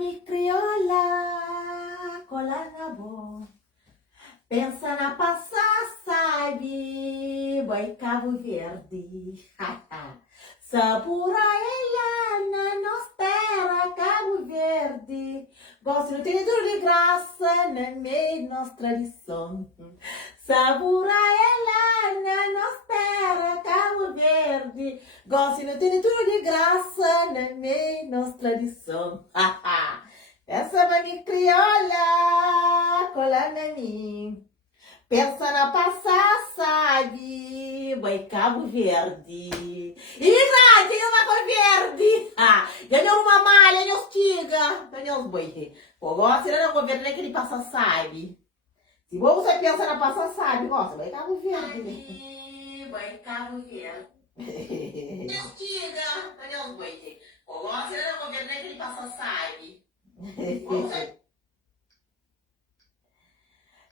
mami crioula, cola na boa. Pensa na passar, sabe? Boi Cabo Verde. Sabura ela na nossa terra, Cabo Verde. Gosto de tudo de graça na meia nossa tradição. Sabura ela na nossa terra, Cabo Verde. Gosto de tudo de graça na meia nossa tradição. Essa mami crioula, cola na mim. Pensa na passar, sabe? Boi Cabo Verde. Imigrante, uma Cabo Verde. Ganhou uma malha, ganhou estiga. Ganhou os boi. Pô, gosta de governo que ele passa, sabe? Se você pensa na passar, sabe? Gosta, Boi Cabo Verde. Boi Cabo Verde. Estiga. Ganhou os boi. Pô, gosta de governo que ele passa, sabe?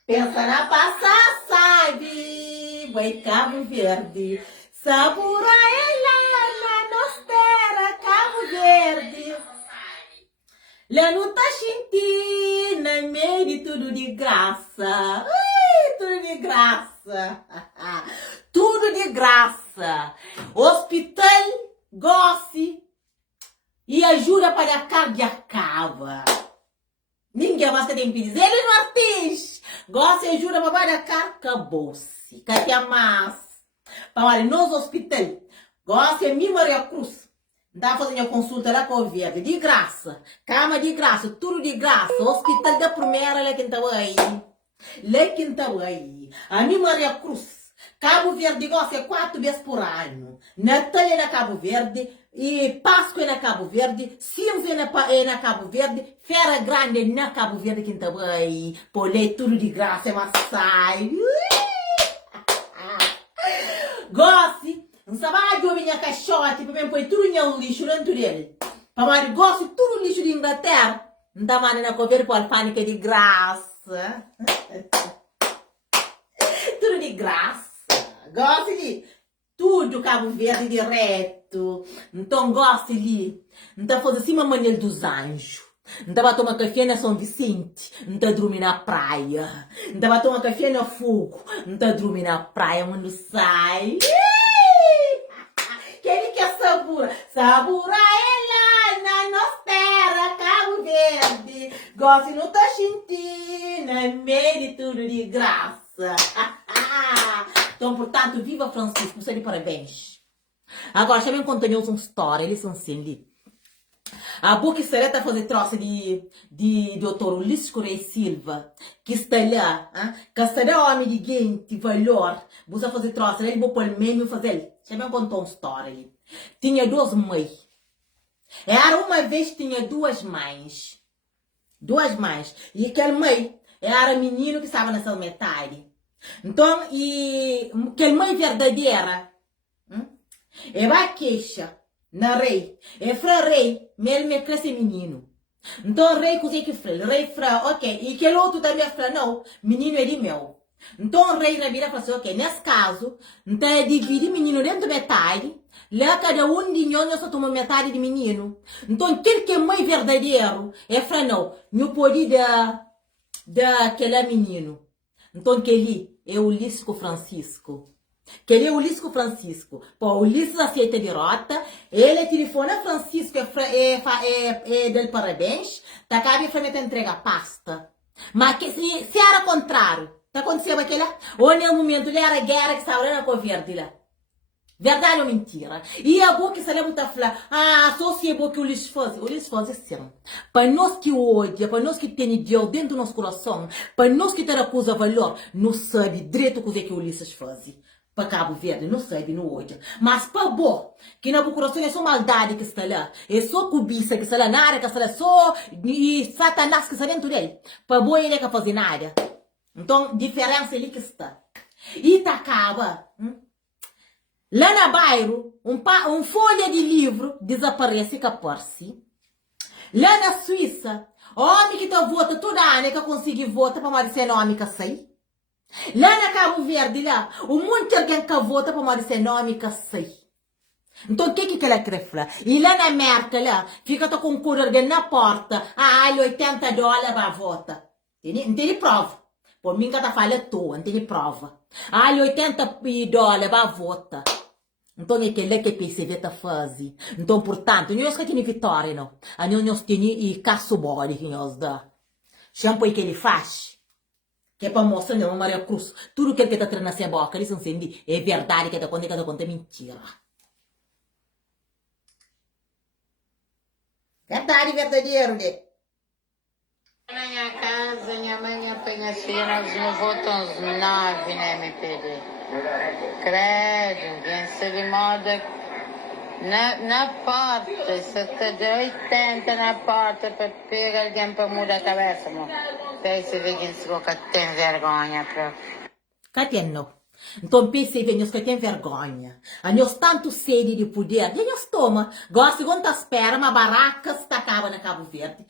Pensa na passar, sabe? Boi Cabo Verde. Sabura ela na nossa terra, Cabo Verde. Lá no Taxinti, meio de tudo de graça. Tudo de graça. Tudo de graça. Hospital, gosse. E ajuda para a cardiacava. Ninguém mais que tem que dizer. Ele não artista. Gosta e ajuda para a carcabouce. Que é mais. Para nos hospital. Gosta e mim Maria Cruz. Dá fazendo consulta lá com o verde. De graça. Cama de graça. Tudo de graça. Hospital da primeira. Lá quem estava aí. Lá quem estava aí. A mim Maria Cruz. Cabo Verde gosta 4 vezes por ano. Natal é na Cabo Verde. E Páscoa é na Cabo Verde, Cinza é na Cabo Verde, Fera Grande é na Cabo Verde, que tá aí, polei tudo de graça, mas sai. Goste, não sabe de minha caixote, para mim põe tudo no lixo dentro dele. Para mim, goste tudo lixo de Inglaterra, não tá mais na Cabo Verde, com alfândega de graça. Tudo de graça, goste de tudo Cabo Verde direto. Então gosta ali. Então faz assim uma maneira dos anjos. Então vai tomar café na São Vicente. Então dormir na praia. Então vai tomar café no fogo. Então dormir na praia quando sai. Quem quer sabura? Sabura ela na nossa terra, Cabo Verde. Gosta no Taxinti, na meio de tudo de graça. Então, portanto, viva Francisco, você de parabéns. Agora, já me contou uma história, eles são assim, a boca será a fazer troça de doutor Ulisses Correia Silva, que está lá, que será homem de gente, valor, você fazer troça, ele vou pôr meio fazer, já me contou uma história ali. Tinha 2 mães. Era uma vez tinha 2 mães. 2 mães. E aquela mãe era menino que estava nessa metade. Então, e aquela mãe verdadeira, é vai queixa na rei, é fra rei, me cresce menino. Então, rei, coisa que fra, rei fra, ok, e aquele outro também fra, não, menino é de meu. Então, rei na vida fala assim, ok, nesse caso, então é dividir menino dentro da metade, lá cada um de nós só toma metade de menino. Então, aquele que é mãe verdadeiro, é fra, não, não pode daquele menino. Então, aquele é Ulisses Francisco. Aquele é Ulisses Francisco. Pô, Ulisses aceita a derrota. Ele telefona Francisco, dele parabéns. Tá cabe a entrega a pasta. Mas que, se era contrário, tá acontecendo aquele lá? Ou no momento ele era guerra que estava na cor verde lá. Verdade ou mentira? E a boca se lembra a falar, só se é boa que o Ulisses faz. O Ulisses faz assim. Para nós que odia, para nós que tem Deus dentro do nosso coração, para nós que tem a coisa valor, não sabe direito o que o Ulisses faz. Para Cabo Verde, não sabe, não odia. Mas para bom, que na coração é só maldade que está lá, é só cobiça que está lá na área, que está lá só, e Satanás que está dentro dele. Para bom ele é capaz de nada. Então, diferença ali que está. E tá acaba. Lá na bairro, um folha de livro desaparece que aparece. Lá na Suíça, homem que tá vota toda ano que consegue votar para ser homem que sai. Lá na Cabo Verde, lá, um monte de alguém que vota para ser homem que sai. Então, o que ela quer falar? E lá na Merkel, fica com o corredor na porta. Ah, $80 para votar. Não tem prova. Por mim, que tá falando toa, não tem prova. Ah, $80 para votar. Então, é que ele que PCV tá fazendo. Então, portanto, nós que temos vitória, não. A nós temos e caço bode que nós dá. Shampoo que ele faz. Que é para mostrar, não, Maria Cruz. Tudo que ele tá treinando na boca, eles não entendem. É verdade que tá contando mentira. Verdade, verdadeiro, né? Na minha casa, minha mãe me apanha assim, nós não votamos 9 na MPD. Credo, pensa de moda na porta, se está de 80 na porta para pegar alguém para mudar a cabeça, amor. Daí você vê quem se boca tem vergonha própria. Cadê não? Então pensei que nós que tem vergonha. A nós tanto sede de poder, e nós toma. Gosta quando tá espera, uma baraca se acaba na Cabo Verde.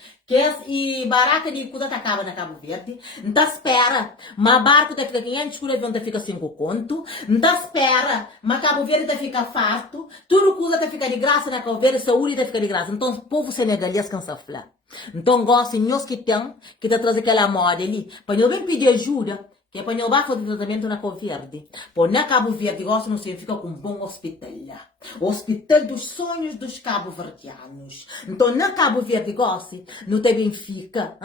E baraca de coisa acaba na Cabo Verde. Não tá espera, uma barca tá fica 500 cura, avião tá fica 5 conto. Não tá espera, uma Cabo Verde tá fica farto. Tudo coisa tá fica de graça na Cabo Verde, saúde tá fica de graça. Então o povo senegalês cansa falar. Então gosta nós que tem, que tá trazendo aquela moda ali, para não vem pedir ajuda. Que é para não fazer tratamento na Cabo Verde. Por na Cabo Verde, gosto não significa com um bom hospital. O hospital dos sonhos dos cabo-verdianos. Então, na Cabo Verde, gosto, não tem Benfica.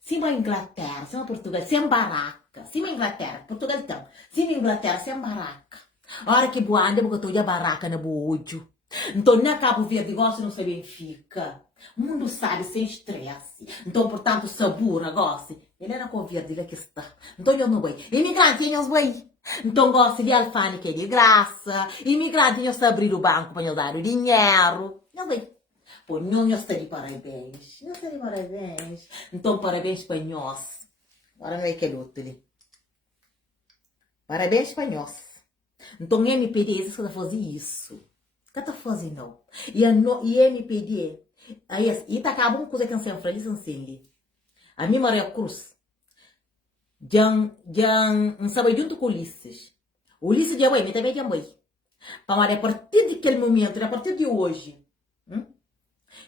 Se uma Inglaterra, se uma Portugal, se uma baraca. Se uma Inglaterra, Portugal então. Se uma Inglaterra, se uma baraca. A hora que boa anda, porque eu estou a baraca na bojo. Então, na Cabo Verde, gosto não sei Benfica. O mundo sabe sem estresse. Então, portanto, sabor, gosto. Ele era com verde, ele que está. Então, eu não vou. Imigrante, eu vou. Então, gosto de alfândega é de graça. Imigrante, eu sei abrir o banco para eu dar o dinheiro. Não vou. Pô, não, eu estou de parabéns. Eu estou de parabéns. Então, parabéns para nós. Agora não é que é outro. Parabéns para nós. Então, MPD, você está fazendo isso. O que está fazendo, não? E MPD, aí, e está acabando com coisa que não se enfrenta, não se a minha Maria Cruz, já não sabe junto com Ulisses. Ulisses já vai, mas também já vai. Para a partir daquele momento, a partir de hoje,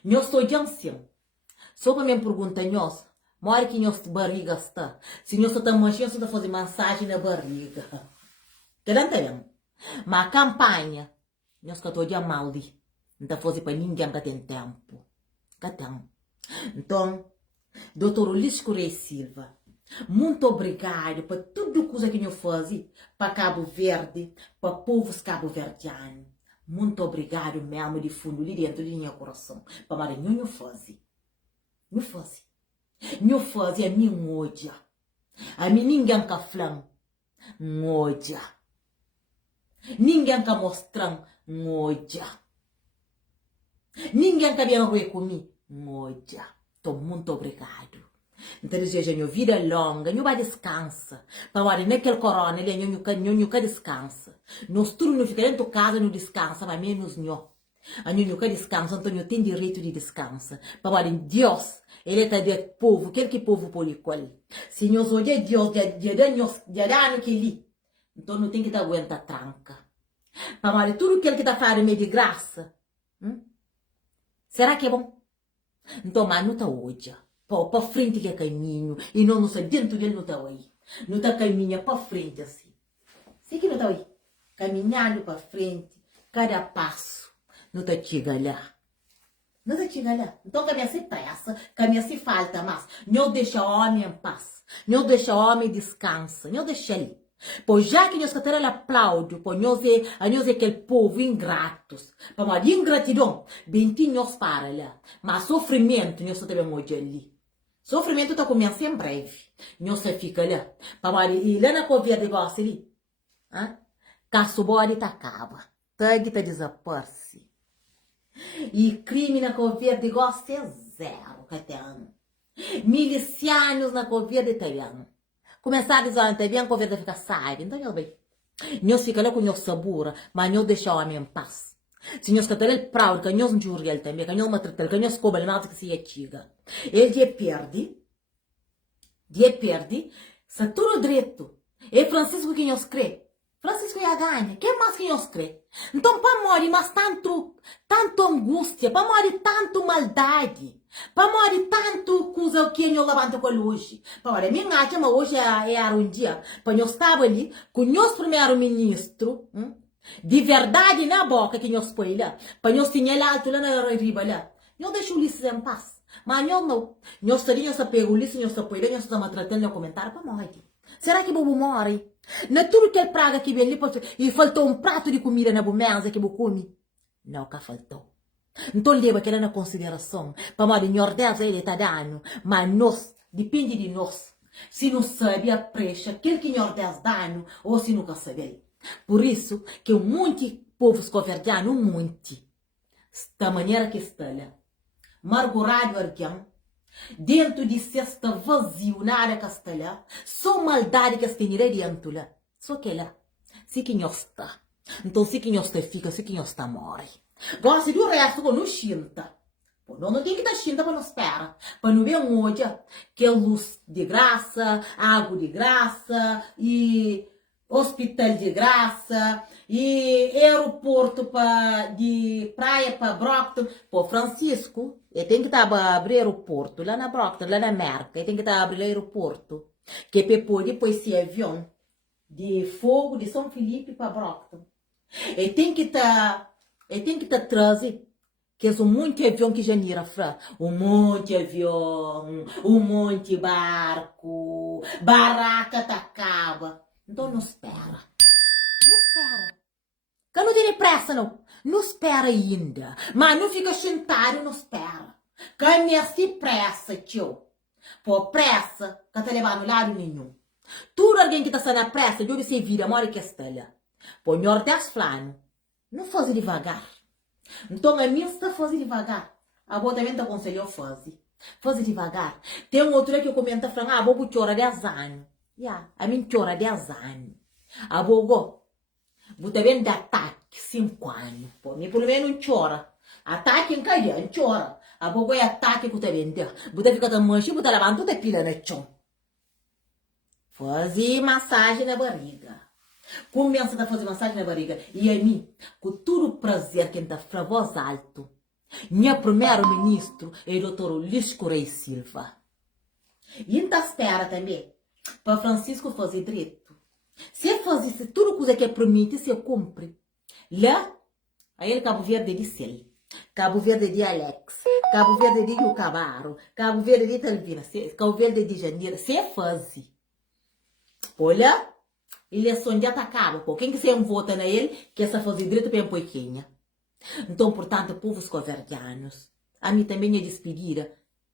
nós estou de ancião. Só para me perguntar, nós, mora que nós barriga está. Se nós estamos manchando, nós estamos fazendo massagem na barriga. Entendeu? Mas a campanha, nós que estou de amaldi. Não está fazendo para ninguém que tem tempo. Então, Dr. Ulisses Correia Silva, muito obrigado por tudo coisa que eu faz para Cabo Verde, para povos cabo-verdianos. Muito obrigado mesmo de fundo, ali dentro do meu coração. Para Maranhão, eu faz. Eu faz. Eu faz a minha moja. A mim ninguém que fala moja. Ninguém que mostra moja. Ninguém que vem comigo moja. Estou muito obrigado. Então, desejo a minha vida longa, eu vai descansa. Para naquele corona, ele nunca descansa. Nós tudo não fica dentro de casa, não descansa, mas menos nós. A nunca descansa, então eu tenho direito de descansa. Para Deus, ele está de povo, aquele povo policolhe. Se nós olhamos Deus, já dá no que li. Então não tem que aguentar tranca. Para tudo aquilo que está fazendo de graça. Será que é bom? Então, mas não está hoje. Para frente que é caminho. E não sei, dentro dele não está aí. Não está caminhando para frente assim. Sei que não está aí. Caminhando para frente. Cada passo. Não está chegando lá. Não está chegando lá. Então, caminha sem pressa. Caminha sem falta, mas não deixa o homem em paz. Não deixa o homem descansa. Não deixa ele. Pois já que nós queremos aplaudir, pois nós é aquele povo ingratos. Para uma ingratidão, bem que nós para lá. Mas sofrimento, nós também hoje ali. Sofrimento está começando em breve. Nós fica lá. Para e lá na Covid negócio ali. Caso bode tá acaba. Tag tá desaparece. E crime na Covid negócio é zero, Caetano. Milicianos na Covid italiano. Começar a dizer, até bem, a Covid fica sabe. Então, eu bem. Nós fica lá com nós sabura, mas nós deixa o homem em paz. Se nós queremos ele proud, que nós não juramos ele também, que nós maltratamos, que nós cobramos nada que se atiga. Ele perde, se tudo direito. É Francisco que nós crê. Francisco ia ganhar. Que mais que nós crê? Então, para morrer, mas tanto angústia, para morrer tanto maldade, para morrer tanto coisa que nós levanta com hoje. Para morrer, minha acha, mas hoje era um dia, para nós estar ali, com o nosso primeiro-ministro, de verdade na boca que nós põe lá, para nós sinhalar alto lá na riba lá. Nós deixamos o Ulisses em paz. Mas nós não. Nós estaríamos a pegar o Ulisses, nós estamos a nós estamos tratando no comentário para morrer. Será que o bobo morre? Não tudo que ele praga que vem ali, e faltou um prato de comida na bomenza que bobo come? Não, que faltou. Então leva aquela na consideração. Para morrer, Nordeste ele está dando, mas nós, depende de nós. Se não sabe a precha, aquele que Nordeste dá, ou se nunca sabe. Por isso, que um monte de povos converdianos, um monte, da maneira que está lá, Margorário Arguião, dentro de cesta vazio na área que está lá, só maldade que está dentro lá, só que lá, se que nós está, então se que nós está fica, se que nós está morre. Gosta do resto que não chinta. Não tem que estar chinta para não esperar, para não ver um hoje, que é luz de graça, água de graça, e hospital de graça, e aeroporto de praia para Brockton. Pô, Francisco, ele tem que estar a abrir aeroporto lá na Brockton, lá na Merca, ele tem que estar a abrir aeroporto, que depois esse avião de fogo de São Felipe para Brockton. Ele tem que estar trazendo, que é um monte de avião que já nira fra, um monte de avião, um monte de barco, barraca tá acaba. Então não espera. Não espera. Que não tem pressa, não. Não espera ainda. Mas não fica sentado, não espera. Que nesse pressa, tio. Por pressa, que tá levando lado nenhum. Tudo alguém que tá saindo na pressa, de onde você vira, mora que está lá. Por Nordeste flano, não faz devagar. Então a minha está fazendo devagar. A boa também te aconselhou fazer. Fazer devagar. Tem um outro que eu comento, a boa chora 10 anos. A mim chora 10 anos. A boa, você vem de ataque 5 anos. Por mim, pelo menos não chora. Ataque em caia, não chora. A boa é ataque que você vem. Você fica da mancha, você levanta toda a pilha no chão. Fazer massagem na barriga. Começa a fazer massagem na barriga. E a mim, com todo o prazer que está para voz alto, minha primeiro-ministro é o Dr. Ulisses Correia Silva. E então espera também para Francisco fazer direito. Se fazer tudo coisa que é promete, se cumpre. Lá, aí ele Cabo Verde de Cel, Cabo Verde de Alex, Cabo Verde de Rio Cabaro, Cabo Verde de Talvina, Cabo Verde de Janeiro, se fazer. Olha, eleição já acaba, pô. Quem que se vota na ele, que essa fazer direito bem pouquinha. Então, portanto, povos converdianos, a mim também é despedida,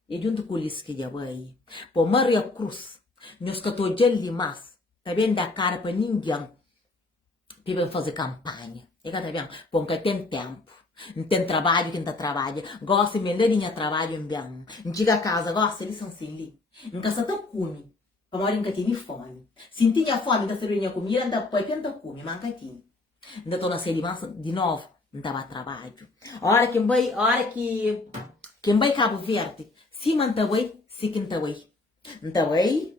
e junto com isso que já vai. Pô, Maria Cruz, nós que estou de mas, também dá cara para ninguém, que vem fazer campanha. E que também, pô, que tem tempo. Não tem trabalho, quem tá trabalha. Gosta de melhorinha trabalho bem. Não chega a casa, gosta, eles são assim ali. Em casa tão come. Para morar em Catini fome. Se tinha fome, ainda servia comida, ainda põe tenta comer, mas Catini. Ainda estou na série de novo, não estava a trabalho. A hora que vai Cabo Verde, se mantém, se quem está aí. Então aí,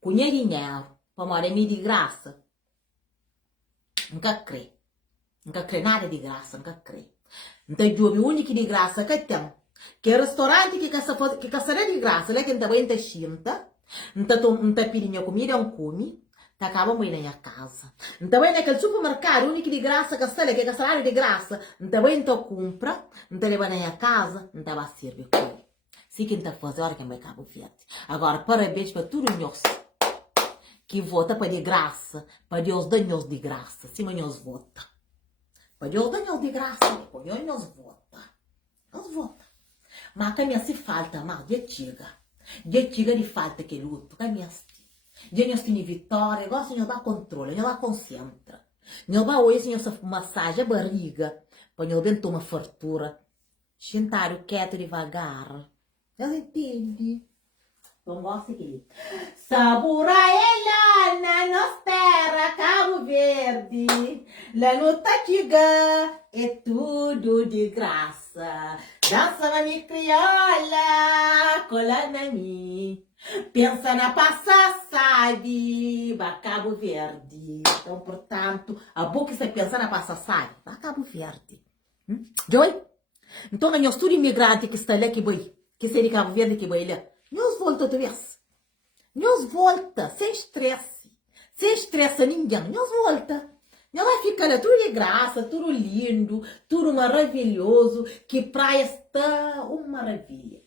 cunha dinheiro, para morar em de graça. Nunca crê. Nunca crê nada de graça, nunca crê. Então, o único de graça que tem, que é restaurante que caçará de graça, lá que está bem, está chinta. Não tá pedindo comida, não come, tá acabando bem na minha casa. Então, vai naquele supermercado, único de graça, que é salário de graça, não tá bem, então compra, não tá levando na minha casa, não tá a servir com. Se quem tá fazendo, hora que vai Cabo Verde. Agora, parabéns para todos nós que vota para de graça, para Deus dar nós de graça, se nós vota. Para Deus dar nós de graça, depois nós vota. Nós vota. Mas também se falta, mas de chega. De chega de falta que luto, que minha de nós tem vitória, gosta de dar controle, de dar concentra. Não vai hoje essa massagem a barriga, para não bem tomar fartura. Sentar quieto devagar. Não entende? Então gosta aqui. Saburaela na nossa terra, Cabo Verde. Lá no Tatiga é tudo de graça. Dança na minha crioula, cola na mim. Pensa na passaça, sabe, para Cabo Verde. Então, portanto, a boa que você pensa na passa sabe, para Cabo Verde. Joy? Então, a nossa imigrante que está lá, que seria Cabo Verde, que vai lá. Nós volta outra vez. Nós volta, sem estresse. Sem estresse ninguém. Nós volta. Nós vai ficar lá tudo de graça, tudo lindo, tudo maravilhoso. Que praia está uma maravilha.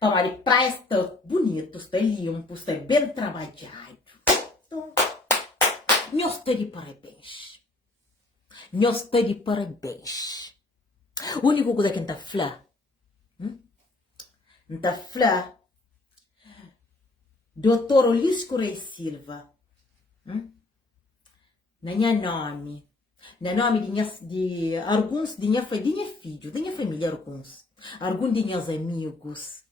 A praia está bonito, está limpo, está bem trabalhado. Então, nós estamos de parabéns. Nós estamos de parabéns. A única coisa que a gente fala, Doutor Olisco Reis Silva, na minha nome de alguns de minha filho, de minha família, alguns de meus amigos,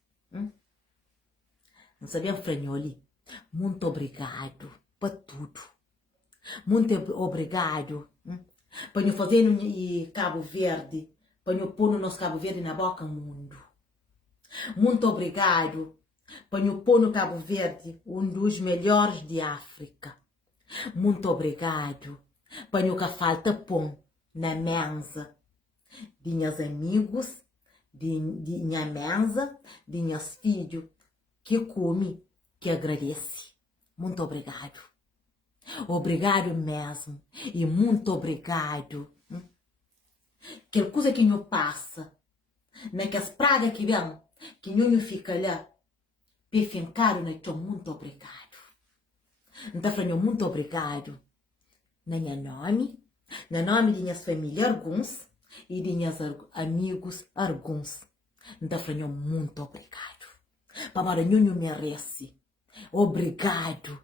não sabia franholi, muito obrigado para tudo, muito obrigado para eu fazer no Cabo Verde, para eu pôr no nosso Cabo Verde na boca do mundo, muito obrigado para eu pôr no Cabo Verde um dos melhores de África. Muito obrigado para eu que falta pão na mesa de meus amigos, de minha mesa, de meus filhos, que come, que agradece. Muito obrigado. Obrigado mesmo. E muito obrigado. Que coisa que não passa, naquelas pragas que vem, que não fica lá, pefincado, muito obrigado. Então, falando muito obrigado na minha nome, no nome de minhas famílias alguns e de meus amigos alguns. Então, falando muito obrigado. Para não merece. Obrigado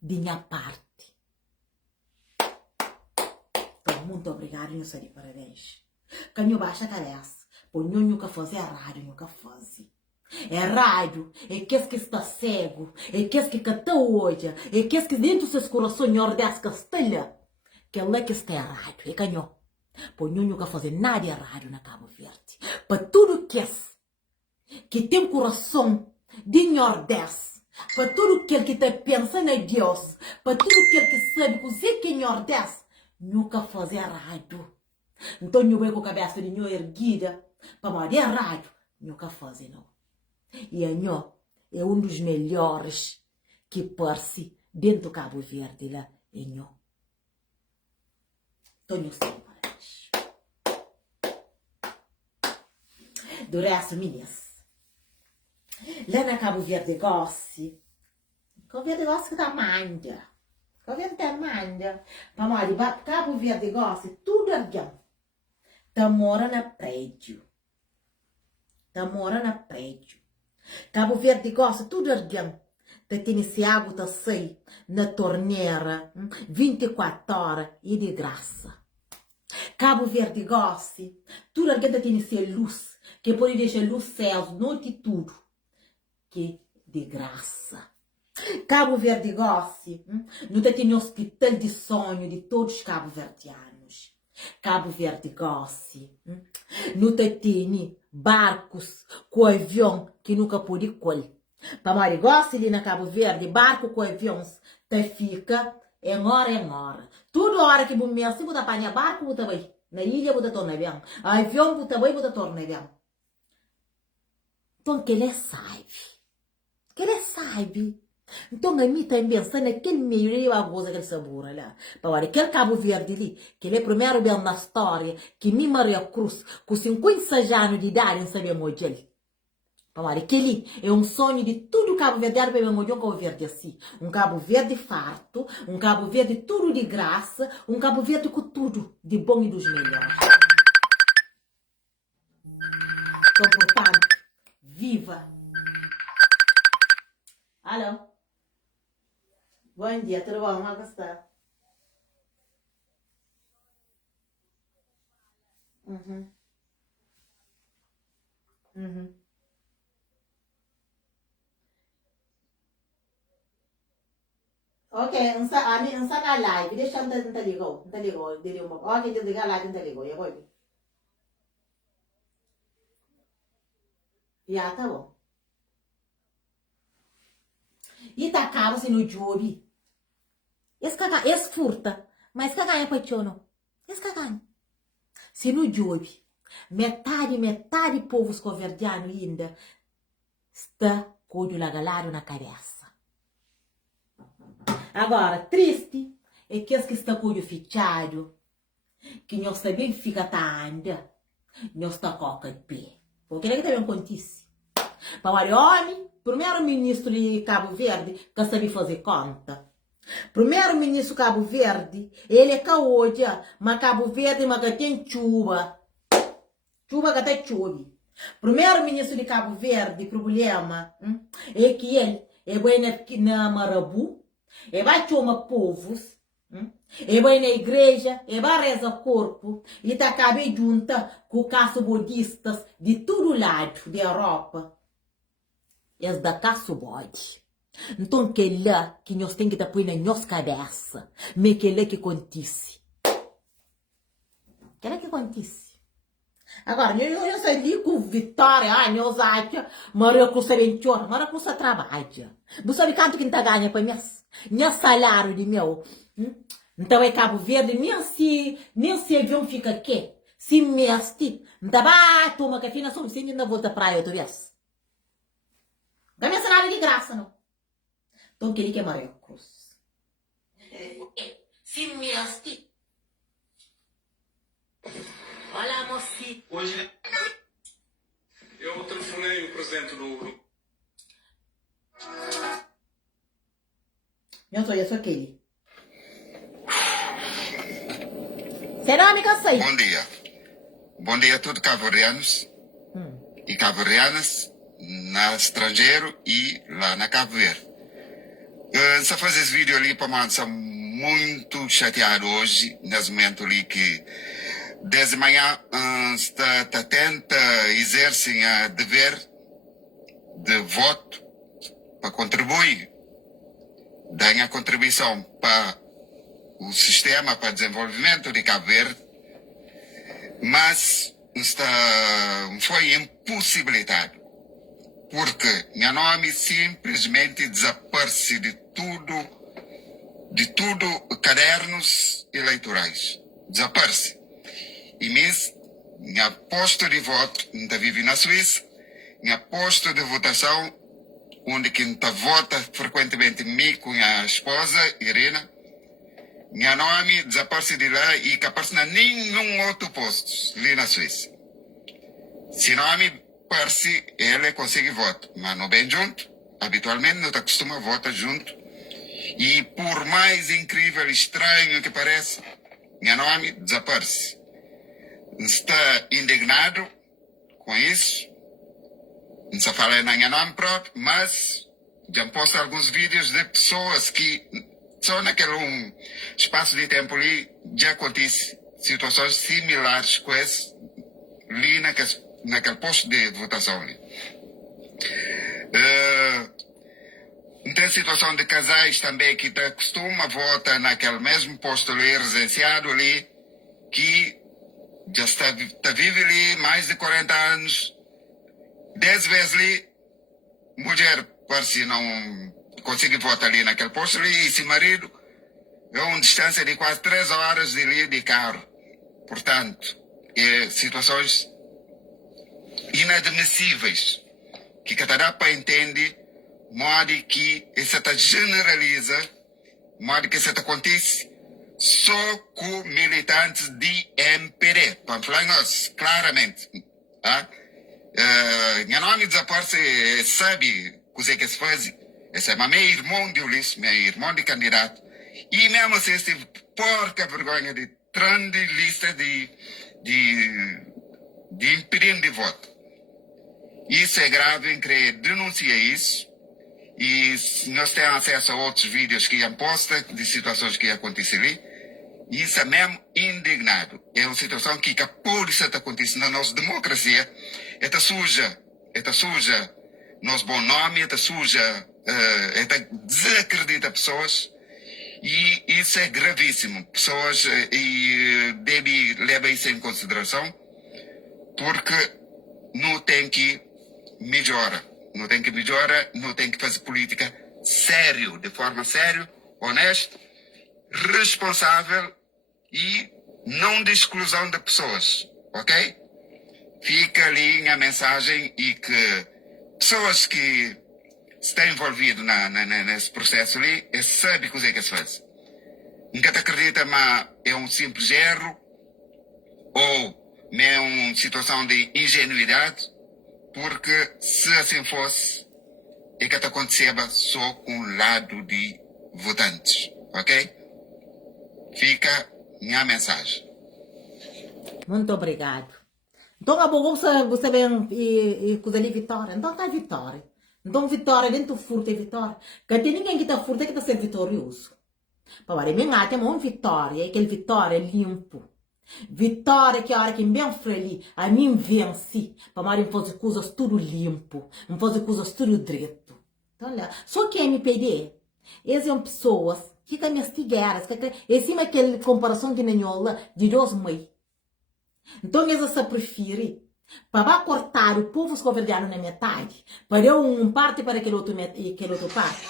de minha parte. Então, muito obrigado, não sei de parabéns. Quando eu baixo a cabeça, por não nunca fazer a rádio, nunca fazer. É rádio, é que está cego, é que canta hoje, é que dentro dos seus corações nordeste que está lá, que é lá que está a rádio, é canhão. Por não nunca fazer nada de rádio na Cabo Verde. Para tudo que tem coração de nordeste, para tudo aquele que está pensando em Deus, para tudo aquele que sabe que você que é nordeste, nunca fazer rádio. Então eu vou com a cabeça de minha erguida, para mandar rádio, nunca fazer não. E a Nho é um dos melhores que parece dentro do Cabo Verde lá em Nho. Tonho sem parabéns. Do resto, meninas. Lá na Cabo Verde gosse. Cabo Verde gosse da manda. Cabo Verde da manda. Para Cabo Verde gosse, tudo alguém. Tá mora na prédio. Cabo Verde gosta, tudo alguém. Tem esse água tá sai na torneira 24 horas e de graça. Cabo Verde gosta, tudo alguém tem essa luz, que pode deixar luz céus, noite e tudo, que de graça. Cabo Verde gosta, não tem hospital de sonho de todos os cabo-verdianos. Cabo Verde gosta, não tem barcos com avião que nunca pôde colher. Para Mari gosta ali na Cabo Verde, barco com aviões, te fica em hora. Tudo hora que você se você apanha barco, você vai. Na ilha, você torna avião. Avião, você vai, você torna avião. Então, que ele sabe. Então, a mim está pensando naquele meio de coisa que ele sabor lá. Para aquele Cabo Verde ali, que ele é o primeiro bem na história, que me Maria Cruz, com 50 anos de idade, não sabia onde ele. Para aquele é um sonho de tudo Cabo Verde, para ver onde um Cabo Verde assim. Um Cabo Verde farto, um Cabo Verde tudo de graça, um Cabo Verde com tudo de bom e dos melhores. Então, portanto, viva! Alô? Bom dia, tudo bom? Como está? Ok, ang sa ka live, hindi siya ang taligo, dili mo. Okay, dili ka live ang taligo, ya boy. Yata mo. E tá caro se no job. Esse furta. Mas caganha paixono. Esse caganha. Se no job, metade povos coverdiano ainda está com o lagalado na cabeça. Agora, triste é que os que estão com o fichado, que nós também fica anda, nós está coca de pé. Porque ele também acontece. Para o homem, primeiro-ministro de Cabo Verde, que sabe fazer conta. Primeiro-ministro Cabo Verde, ele é caoja, mas Cabo Verde mas tem chuva. Chuva que até chove. Primeiro-ministro de Cabo Verde, problema é que ele vai na Marabu, ele vai chamar povos, ele vai na igreja, ele vai rezar corpo, e está acabando junta com caço budistas de todo lado da Europa. Eles da caço bode. Então, que é lá que nós temos que pôr na nossa cabeça, mas que é lá que acontece. Que é lá que acontece. Agora, eu sei ali com vitória, nós achamos, mas eu custa bem chora, mas eu custa trabalho. Você sabe quanto que não ganha para meu salário de meu? Então é Cabo Verde, nem se avião fica aqui. Se meste, não vai tomar café na sua ainda volta para praia outra vez. Não é salário de graça, não. Então, aquele que é Maria Cruz. Se meste. Olha, mocinho. Hoje eu telefonei o presidente do... Eu sou aquele. Será, amiga, sei? Bom dia. Bom dia a todos cabo-verdianos e cabo-verdianas no estrangeiro e lá na Cabo Verde. Só fazer esse vídeo ali para mandar muito chateado hoje, nesse momento ali que desde manhã está tenta exercem a dever de voto para contribuir, dar a contribuição para o sistema para desenvolvimento de Cabo Verde, mas foi impossibilitado, porque meu nome simplesmente desaparece de tudo cadernos eleitorais, desaparece. E minha posto de voto, ainda vive na Suíça, minha posto de votação, onde quem vota frequentemente me com a esposa, Irina, meu nome desaparece de lá e que aparece em nenhum outro posto ali na Suíça. Se nome aparece, ele consegue voto, mas não bem junto, habitualmente não costuma votar junto. E por mais incrível e estranho que pareça, meu nome desaparece. Está indignado com isso, não se fala em meu nome próprio, mas já posto alguns vídeos de pessoas que só naquele espaço de tempo ali já acontece situações similares com esse ali naquele posto de votação ali. Tem situação de casais também que costuma votar naquele mesmo posto ali, residenciado ali, que já está vive ali mais de 40 anos, 10 vezes ali, mulher parece não consegue votar ali naquele posto ali, e esse marido é uma distância de quase 3 horas de carro. Portanto, situações inadmissíveis que cada para entender, modo que isso generaliza, modo que isso acontece só com militantes de MPD, para falar nós, claramente. Meu nome desaparece, sabe o que se faz? Esse é meu irmão de Ulisses, meu irmão de candidato. E mesmo assim, tive porca vergonha de grande lista de impedindo de voto. Isso é grave, em que denuncia isso. E nós temos acesso a outros vídeos que já postam de situações que acontecem ali. E isso é mesmo indignado. É uma situação que pode estar acontecendo na nossa democracia. Está suja nosso bom nome, está suja, desacredita pessoas. E isso é gravíssimo. Pessoas devem levar isso em consideração, porque não tem que melhorar. Não tem que fazer política sério, de forma séria, honesta, responsável e não de exclusão de pessoas, ok? Fica ali minha mensagem e que pessoas que estão envolvidas nesse processo ali, sabem o que é que se faz. Nunca te acredita, mas é um simples erro ou é uma situação de ingenuidade, porque se assim fosse, é que te acontecia só com o lado de votantes, ok? Fica minha mensagem. Muito obrigado. Então, a boa você vem e coisa ali vitória. Então, tá vitória. Então, vitória dentro do furto é vitória. Que tem ninguém que está furto que está sendo vitorioso. Para mim, tem uma vitória, é aquele vitória limpo. Vitória que a hora que bem feliz, a mim venci. Para mim, fazer coisas tudo limpo. Não fazer coisas tudo direito. Então, olha, só que MPD, eles são pessoas que têm as tigueras, em cima daquela comparação que nem olha de 2 meses. Então, eles se preferem para cortar o povo governo na metade, para um parte para aquele outro parte.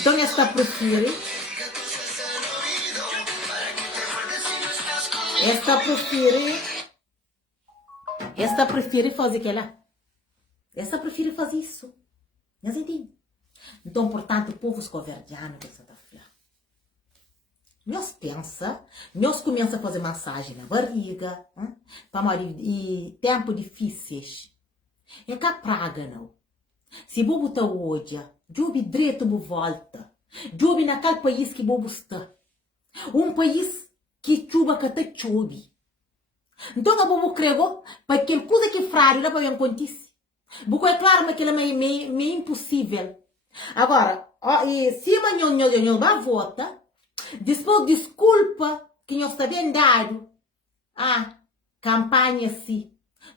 Então, eles se preferem. Esta prefere fazer aquela. Esta prefere fazer isso. Não entende? Então, portanto, o povo governo que está falando. Nós pensa, nós começa a fazer massagem na barriga, e tempo difíceis. É que a praga não. Se bobo está hoje, jobe direito bo volta. Jobe naquele país que bobo está. Um país que chuva que te chove. Então, a bobo crego, para aquela coisa que frágil não pode acontecer. Porque é claro, mas aquilo é meio impossível. Agora, se amanhã não vai votar, depois desculpa que nós está bem dado. Campanha sim.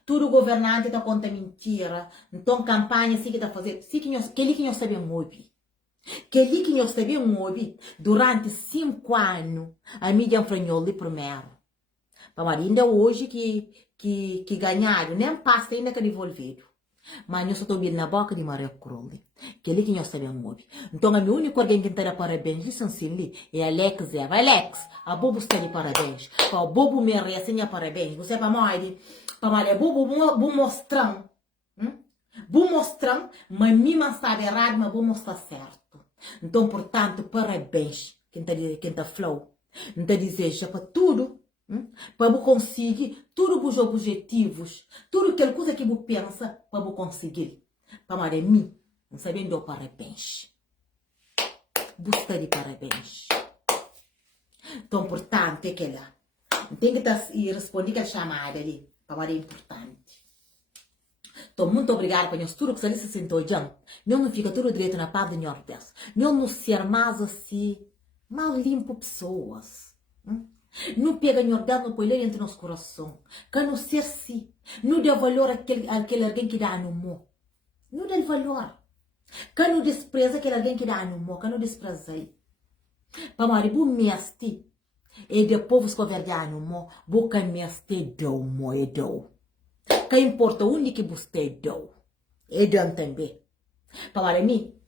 Tudo governante está conta mentira. Então, campanha sim que está fazendo. Sim que nós sabemos ouvir. Que nós sabemos ouvir durante 5 anos. A mídia enfrentou de primeiro. Para ainda hoje que ganharam, nem passa ainda que devolveram. Mas nós estou ouvindo na boca de Maria Crowley. Que nós sabemos ouvir. Então, a minha única alguém que tem parabéns, licenciado, é Alex Eva. Alex, a bobo está de parabéns. O bobo merece parabéns. Você é para mãe, bobo mostrando. Mostrando, mas mim sabe errado, mas vou mostrar certo. Então, portanto, parabéns. Quem está flow. Então, deseja para tudo. Para você conseguir tudo os objetivos, tudo aquela coisa que você pensa, para você conseguir. Para mim, não sabendo parabéns. Busca de parabéns. Então, portanto, é que lá. Tem que responder aquela chamada ali. Para é importante. Então, muito obrigada para nós tudo que se sentou já. Não fica tudo direito na parte de Nordeste. Não ser mais assim, mal limpo pessoas. Não pega Nordeste, não põe ele entre nosso coração. Que não ser assim. Não dê valor àquele alguém que dá no amor. Não dê valor. Que não despreza aquele alguém que dá no amor. Que não despreza aí. Para maribu meste. E de povos governar no amor. Boca meste deu mo e deu. Que importa onde que você deu. E deu também. Para mim.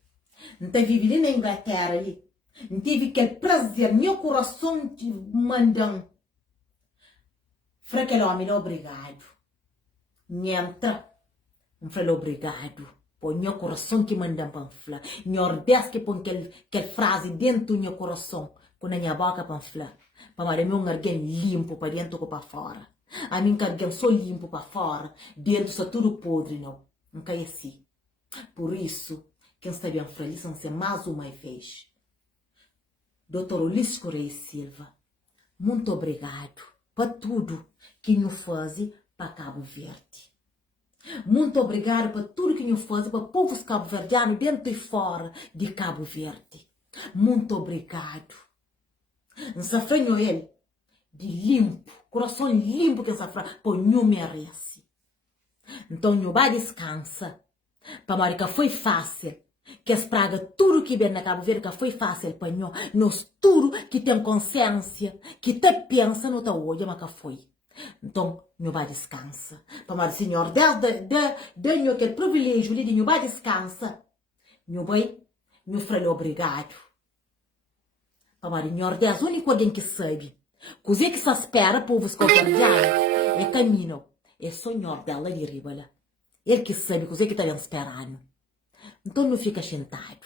Não te vive na Inglaterra ali. Não tive aquele prazer, meu coração te mandam. Fraquele homem, obrigado. Nientra, não falei obrigado. Por meu coração que mandam para falar. Nordeste que põe aquela frase dentro do meu coração. Com a minha boca para falar. Para mim, alguém limpo para dentro ou para fora. A mim, alguém só limpo para fora. Dentro está tudo podre, não. Não cai assim. Por isso, quem está bem feliz, não ser mais uma vez. Dr. Ulisses Correia Silva, muito obrigado para tudo que nos faz para Cabo Verde. Muito obrigado por tudo que nos faz para povos cabo-verdianos dentro e fora de Cabo Verde. Muito obrigado. Nsafranho ele de limpo, coração limpo que nsafra, por não merece. Então, não vai descansa. Para marica foi fácil. Que as praga tudo que vem na Cabo Verde que foi fácil para nós tudo que tem consciência que te pensa não tá hoje mas que foi então não vai descansa para o senhor desde aquele privilégio de não vai descansa Meu bem, meu filho, obrigado. Pamari, Nhorde é o único alguém que sabe. Così que se espera povo scopergiare. É caminho. É só Nhorde dela de riba. Ele que sabe così que está esperando. Então não fica sentado.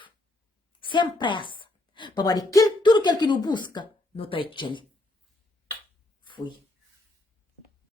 Sem pressa. Pamari, tudo que ele não busca, não está ele. Fui.